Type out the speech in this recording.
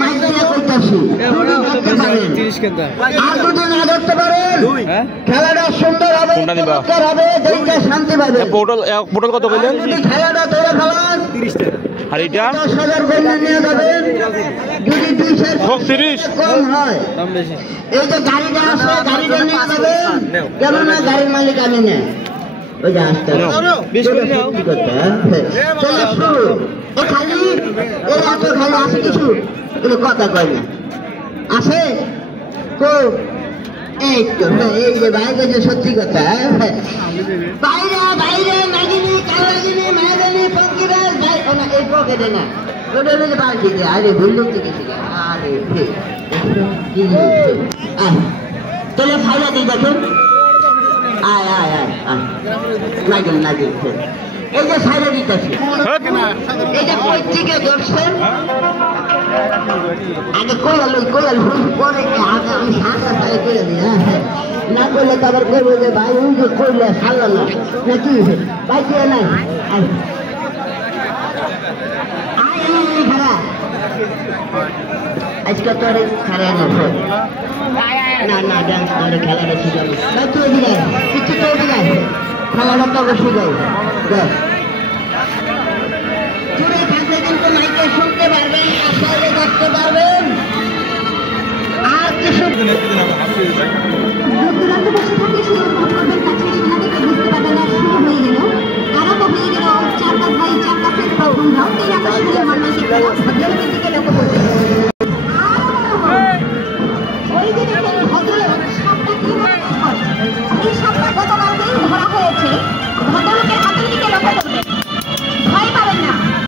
মাইকিয়া কইতাছি আর যদি না ধরতে পারেন খেলাটা সুন্দর হবে, চমৎকার হবে, দেখে শান্তি পাবে। পটল কত কইলেন? খেলাটা ধরে ফেলান 30 টাকা। আর এটা 10,000 করে নিয়ে যাবেন। যদি 30 কম হয় এই যে গাড়িটা আছে গাড়িটা নিয়ে যাবেন। কেননা গাড়ির মালিক আমি না, ওই যে আসতে খালি খালি আছে কিছু কিন্তু কথা কয় না আছে কো এই তো এই যে বাইরে যে সত্যি কথা বাইরে বাইরে নাগিনি কালাগিনি মায়াগিনি পঙ্কিরাজ ভাই না এই পকেটে না ওটা হলো যে বাড়ি থেকে আরে ভুললো থেকে আরে তাহলে ফাইলা দিই দেখুন আয় আয় আয় আয় নাগিন নাগিন এই যে ফাইলা দিতেছে এটা কই থেকে ধরছেন আগে কোয়াল পরে আগে আমি সাঁতা সাই করে দিই না করলে তো আবার করবো যে ভাই ওই যে করলে সারল না নাকি ভাই কি নাই খারাপ আজকে তোর খারাপ না না ডান্স করে খেলাটা শিখাবো না তুই দিকে কিছু তো দিকে খেলাটা তো অবশ্যই যাই চুরি থাকলে কিন্তু মাইকে শুনতে পারবেন আসলে দেখতে পারবেন আর কিছু দূরান্ত বসে থাকলে সে ভক্তদের কাছে সেনা থেকে বুঝতে পারবেন না শুরু হয়ে গেল আরম্ভ হয়ে গেল 4-5 ভাই 4 কাপের প্রথম রাউন্ড এই আকর্ষণীয় মর্মান্তিক খেলা